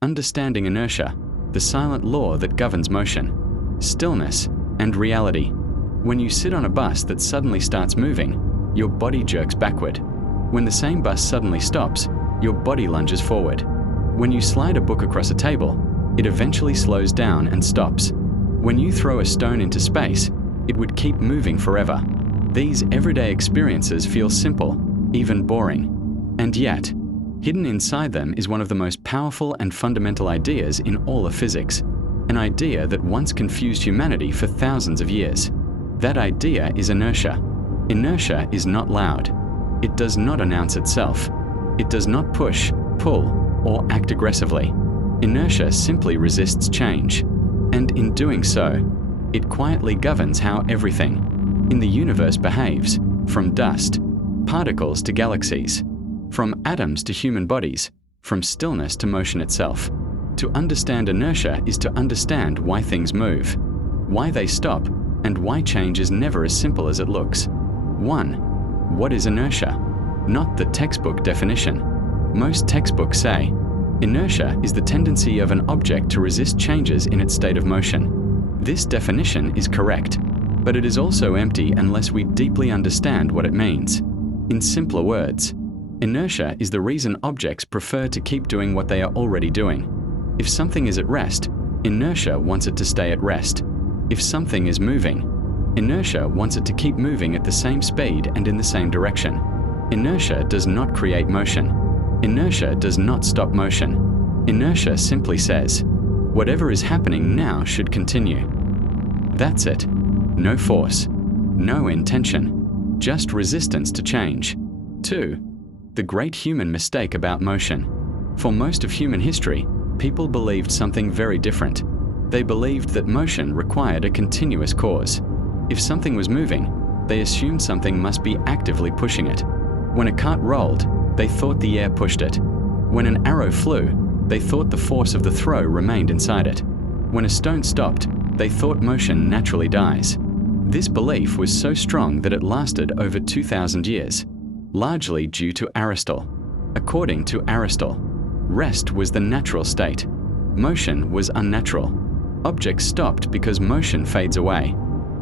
understanding inertia, the silent law that governs motion, stillness, and reality. When you sit on a bus that suddenly starts moving, your body jerks backward. When the same bus suddenly stops, your body lunges forward. When you slide a book across a table, it eventually slows down and stops. When you throw a stone into space, it would keep moving forever. These everyday experiences feel simple, even boring. And yet, hidden inside them is one of the most powerful and fundamental ideas in all of physics, an idea that once confused humanity for thousands of years. That idea is inertia. Inertia is not loud. It does not announce itself. It does not push, pull, or act aggressively. Inertia simply resists change. And in doing so, it quietly governs how everything in the universe behaves, from dust, particles to galaxies, from atoms to human bodies, from stillness to motion itself. To understand inertia is to understand why things move, why they stop, and why change is never as simple as it looks. 1. What is inertia? Not the textbook definition. Most textbooks say, inertia is the tendency of an object to resist changes in its state of motion. This definition is correct, but it is also empty unless we deeply understand what it means. In simpler words, inertia is the reason objects prefer to keep doing what they are already doing. If something is at rest, inertia wants it to stay at rest. If something is moving, inertia wants it to keep moving at the same speed and in the same direction. Inertia does not create motion. Inertia does not stop motion. Inertia simply says, whatever is happening now should continue. That's it. No force, no intention, just resistance to change. 2. The great human mistake about motion. For most of human history, people believed something very different. They believed that motion required a continuous cause. If something was moving, they assumed something must be actively pushing it. When a cart rolled, they thought the air pushed it. When an arrow flew, they thought the force of the throw remained inside it. When a stone stopped, they thought motion naturally dies. This belief was so strong that it lasted over 2,000 years, largely due to Aristotle. According to Aristotle, rest was the natural state. Motion was unnatural. Objects stopped because motion fades away.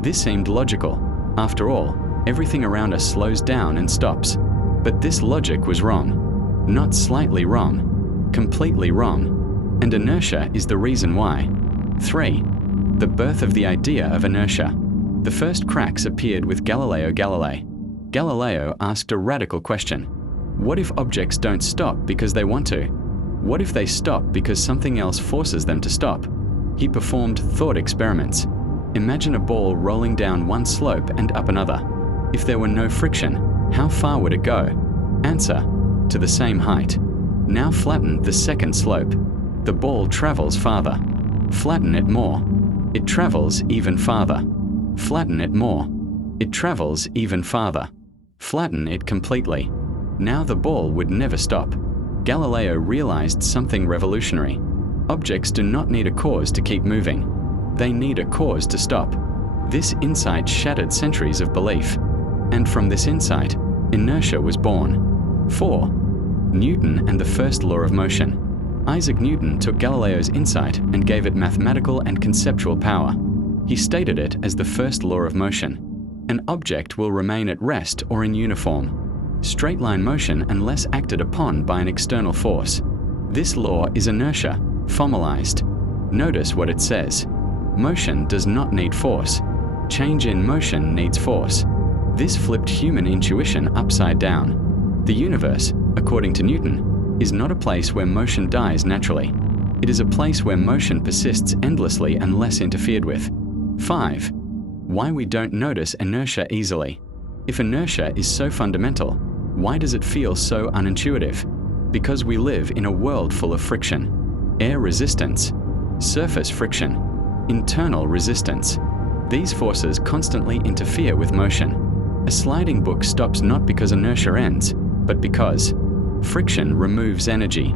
This seemed logical. After all, everything around us slows down and stops. But this logic was wrong. Not slightly wrong, completely wrong. And inertia is the reason why. 3. The birth of the idea of inertia. The first cracks appeared with Galileo Galilei. Galileo asked a radical question. What if objects don't stop because they want to? What if they stop because something else forces them to stop? He performed thought experiments. Imagine a ball rolling down one slope and up another. If there were no friction, how far would it go? Answer: to the same height. Now flatten the second slope. The ball travels farther. Flatten it more. It travels even farther. Flatten it more. It travels even farther. Flatten it completely. Now the ball would never stop. Galileo realized something revolutionary. Objects do not need a cause to keep moving. They need a cause to stop. This insight shattered centuries of belief. And from this insight, inertia was born. 4. Newton and the first law of motion. Isaac Newton took Galileo's insight and gave it mathematical and conceptual power. He stated it as the first law of motion. An object will remain at rest or in uniform, straight line motion unless acted upon by an external force. This law is inertia, formalized. Notice what it says. Motion does not need force. Change in motion needs force. This flipped human intuition upside down. The universe, according to Newton, is not a place where motion dies naturally. It is a place where motion persists endlessly unless interfered with. 5. Why we don't notice inertia easily. If inertia is so fundamental, why does it feel so unintuitive? Because we live in a world full of friction. Air resistance, surface friction, internal resistance. These forces constantly interfere with motion. A sliding book stops not because inertia ends, but because friction removes energy.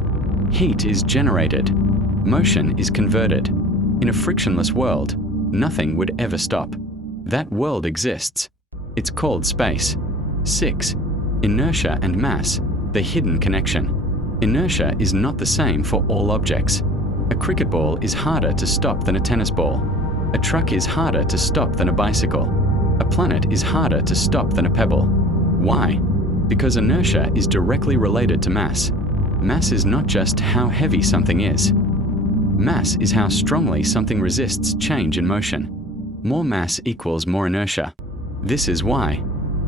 Heat is generated. Motion is converted. In a frictionless world, nothing would ever stop. That world exists. It's called space. 6. Inertia and mass, the hidden connection. Inertia is not the same for all objects. A cricket ball is harder to stop than a tennis ball. A truck is harder to stop than a bicycle. A planet is harder to stop than a pebble. Why? Because inertia is directly related to mass. Mass is not just how heavy something is. Mass is how strongly something resists change in motion. More mass equals more inertia. This is why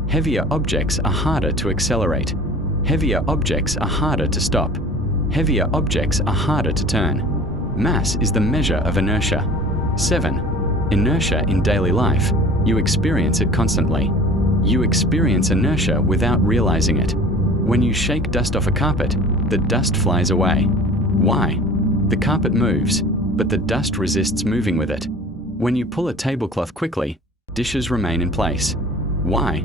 heavier objects are harder to accelerate. Heavier objects are harder to stop. Heavier objects are harder to turn. Mass is the measure of inertia. 7. Inertia in daily life. You experience it constantly. You experience inertia without realizing it. When you shake dust off a carpet, the dust flies away. Why? The carpet moves, but the dust resists moving with it. When you pull a tablecloth quickly, dishes remain in place. Why?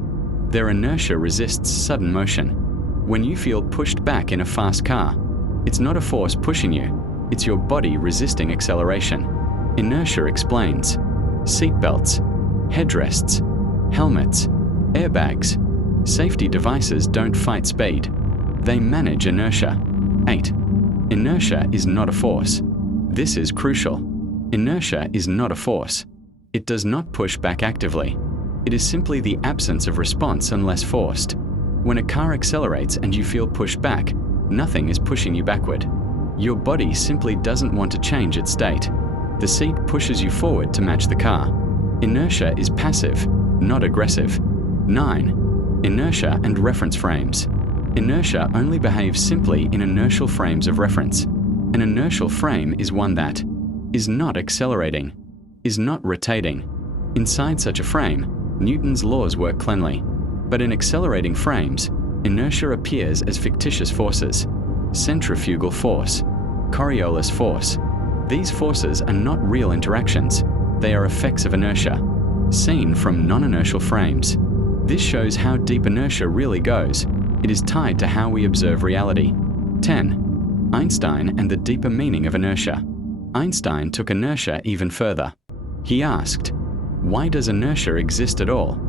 Their inertia resists sudden motion. When you feel pushed back in a fast car, it's not a force pushing you, it's your body resisting acceleration. Inertia explains seatbelts, headrests, helmets, airbags. Safety devices don't fight speed. They manage inertia. 8. Inertia is not a force. This is crucial. Inertia is not a force. It does not push back actively. It is simply the absence of response unless forced. When a car accelerates and you feel pushed back, nothing is pushing you backward. Your body simply doesn't want to change its state. The seat pushes you forward to match the car. Inertia is passive, not aggressive. 9. Inertia and reference frames. Inertia only behaves simply in inertial frames of reference. An inertial frame is one that is not accelerating, is not rotating. Inside such a frame, Newton's laws work cleanly. But in accelerating frames, inertia appears as fictitious forces. Centrifugal force, Coriolis force. These forces are not real interactions. They are effects of inertia, seen from non-inertial frames. This shows how deep inertia really goes. It is tied to how we observe reality. 10. Einstein and the deeper meaning of inertia. Einstein took inertia even further. He asked, why does inertia exist at all?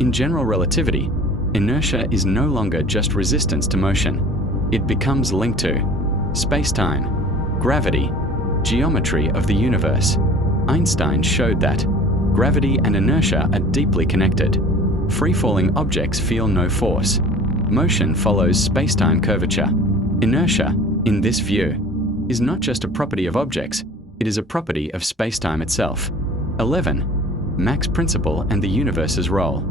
In general relativity, inertia is no longer just resistance to motion. It becomes linked to space-time, gravity, geometry of the universe. Einstein showed that gravity and inertia are deeply connected. Free-falling objects feel no force. Motion follows space-time curvature. Inertia, in this view, is not just a property of objects, it is a property of space-time itself. 11. Mach's principle and the universe's role.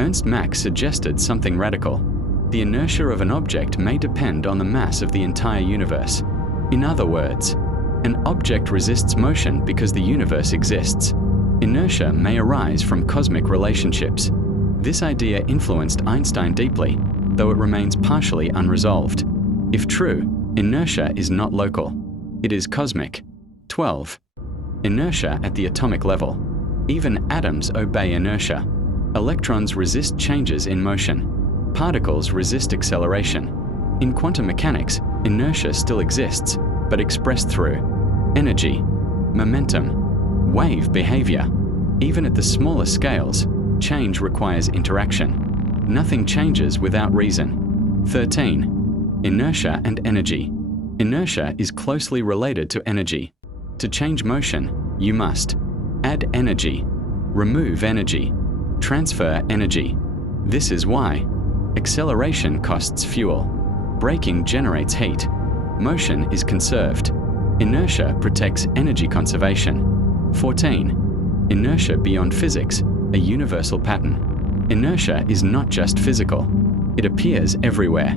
Ernst Mach suggested something radical. The inertia of an object may depend on the mass of the entire universe. In other words, an object resists motion because the universe exists. Inertia may arise from cosmic relationships. This idea influenced Einstein deeply, though it remains partially unresolved. If true, inertia is not local. It is cosmic. 12. Inertia at the atomic level. Even atoms obey inertia. Electrons resist changes in motion. Particles resist acceleration. In quantum mechanics, inertia still exists, but expressed through energy, momentum, wave behavior. Even at the smallest scales, change requires interaction. Nothing changes without reason. 13. Inertia and energy. Inertia is closely related to energy. To change motion, you must add energy, remove energy, transfer energy. This is why acceleration costs fuel. Braking generates heat. Motion is conserved. Inertia protects energy conservation. 14. Inertia beyond physics, a universal pattern. Inertia is not just physical. It appears everywhere.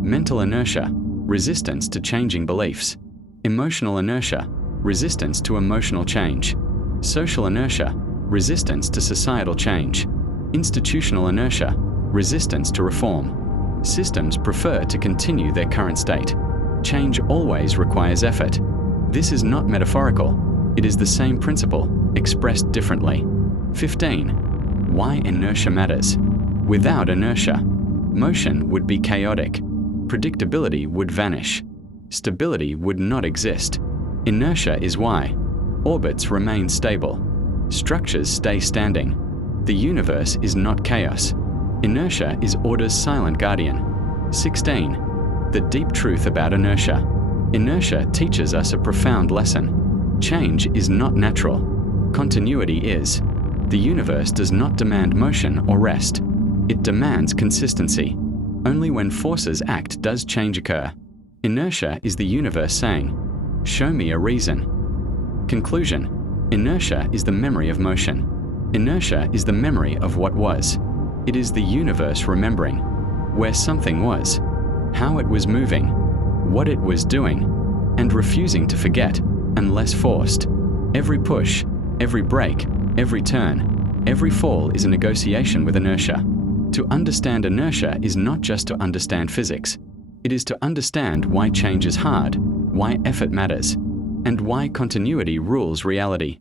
Mental inertia, resistance to changing beliefs. Emotional inertia, resistance to emotional change. Social inertia, resistance to societal change. Institutional inertia, resistance to reform. Systems prefer to continue their current state. Change always requires effort. This is not metaphorical. It is the same principle, expressed differently. 15. Why inertia matters. Without inertia, motion would be chaotic. Predictability would vanish. Stability would not exist. Inertia is why orbits remain stable. Structures stay standing. The universe is not chaos. Inertia is order's silent guardian. 16. The deep truth about inertia. Inertia teaches us a profound lesson. Change is not natural. Continuity is. The universe does not demand motion or rest. It demands consistency. Only when forces act does change occur. Inertia is the universe saying, "Show me a reason." Conclusion. Inertia is the memory of motion. Inertia is the memory of what was. It is the universe remembering where something was, how it was moving, what it was doing, and refusing to forget unless forced. Every push, every break, every turn, every fall is a negotiation with inertia. To understand inertia is not just to understand physics. It is to understand why change is hard, why effort matters, and why continuity rules reality.